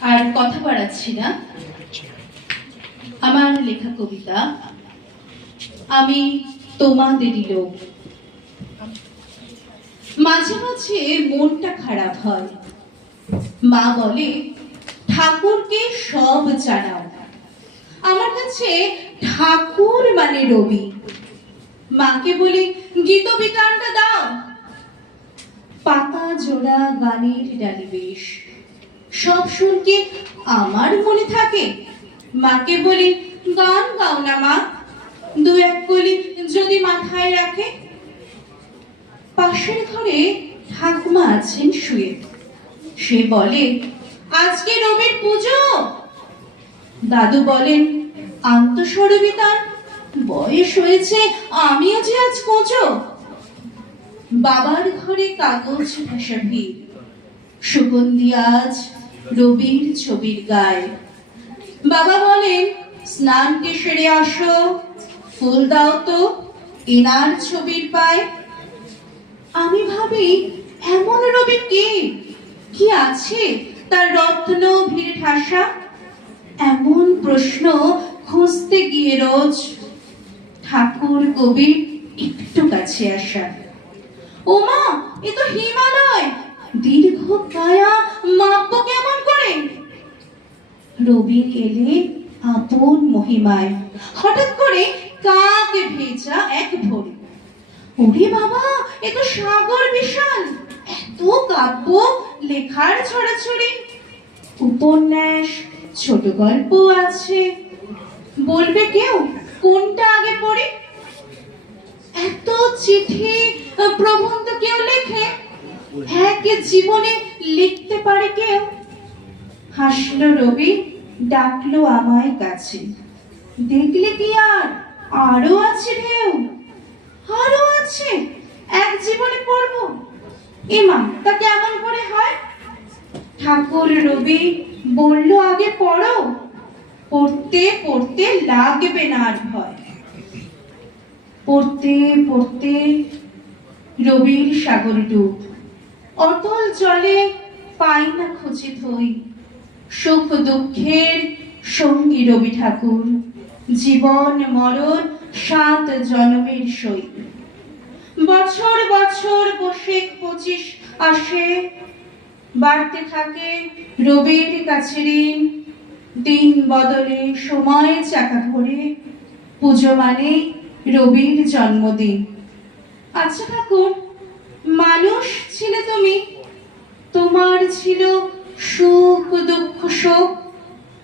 আর কথা বাড়াচ্ছি না। আমার লেখা কবিতা, আমি তোমাদেরই লোক। মাঝে মাঝে মনটা খারাপ হয়। মা বলে, ঠাকুরকে সব জানাও। আমার কাছে ঠাকুর মানে রবি। মাকে বলি গীত বিকারটা দাও। পাতা জোড়া গানের ডালি বেশ সব সুর কি আমার মনে থাকে। মাকে বলি, গান গাও না মা। দু এক কলি, যদি মাথায় রাখে। পাশের ঘরে ঠাকুমা আছেন শুয়ে। সে বলে, আজকে রবির পুজো। দাদু বলেন আন্তঃস্বরবী তার। বয়স হয়েছে, আমিও যে আজ কোচো বাবার ঘরে কাগজ ভাষা ভিড়। সুগন্ধি আজ রবির ছবির গায়ে। বাবা বলেন স্নানকে সেরে আসো, ফুল দাও তো, এনার ছবির পায়। আমি ভাবি, এমন রবি কে? কি আছে তার রত্ন ভিড় ঠাসা এমন প্রশ্ন খুঁজতে গিয়ে রোজ ঠাকুর কবির একটু কাছে আসা। ওমা, এ তো হিমালয়। দীর্ঘ কায়া মাপবো কেমন করে। রবি এলে আপন মহিমায়। হঠাৎ করে কাক ভেজা এক ভোরে। ওরে বাবা, এ তো সাগর বিশাল। এত কাব্য লেখার ছড়াছড়ি। উপন্যাস, ছোট গল্প আছে। বলবে কেউ কোনটা আগে পড়ি? এত চিঠি প্রবন্ধ কেউ লেখে? এক জীবনে লিখতে পারে কেউ? হাসলো রবি, ডাকলো আমায় কাছে। দেখলে কি আর? আরও আছে ঢেউ। আরও আছে। এক জীবনে পড়ব। এমা, তা কেমন করে হয়? ঠাকুর রবি বলল, আগে পড়ো। পড়তে পড়তে লাগবে না আর ভয়। পড়তে পড়তে রবির সাগর ডুব। অতল জলে পাই না খুঁজে থই সুখ দুঃখের সঙ্গী রবি ঠাকুর। জীবন মরণ সাত জন্মের সই। বছর বছর বসে পঁচিশ আসে। বাড়তে থাকে রবির কাছে ঋণ। দিন বদলে সময় চাকা ঘোরে পুজো মানে রবির জন্মদিন। আচ্ছা ঠাকুর, মানুষ ছিলে তুমি, তোমার ছিল সুখ, দুঃখ, শোক।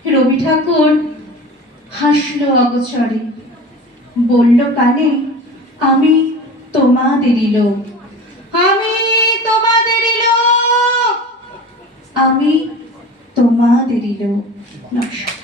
রবি ঠাকুর হাসলো অগচরে, বলল, কানে, আমি তোমাদেরই লোক। আমি তোমাদেরই লোক। আমি তোমাদেরই লোক। নমস্কার।